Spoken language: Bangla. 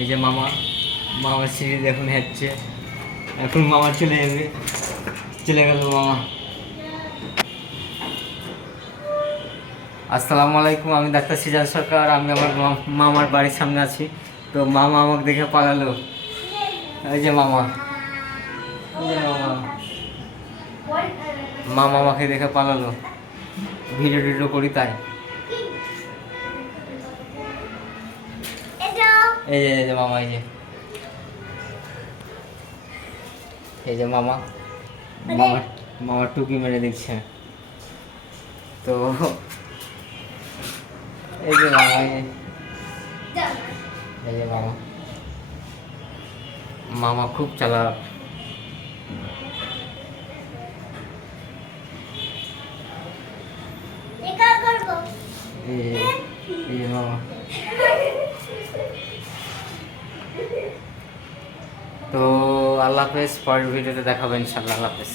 এই যে মামা, মামার সিঁড়ি দেখুন হেঁটছে। এখন মামা চলে যাবে, চলে গেল মামা। আসসালামু আলাইকুম, আমি ডাক্তার সিজান সরকার। আমি আমার মামার বাড়ির সামনে আছি। তো মামা আমাকে দেখে পালালো। এই যে মামা, এই যে মামা, মামা আমাকে দেখে পালালো। ভিডিও টিডিও করি তাই। এই যে মামা, এই যে মামা, মামা মামার টুকি মেরে দেখছে। তো এই যে মামা, এই যে মামা, মামা খুব চালাক। এই যে মামা। তো আল্লাহ হাফেজ, পরের ভিডিওতে দেখাবেন ইনশাআল্লাহ। আল্লাহ হাফেজ।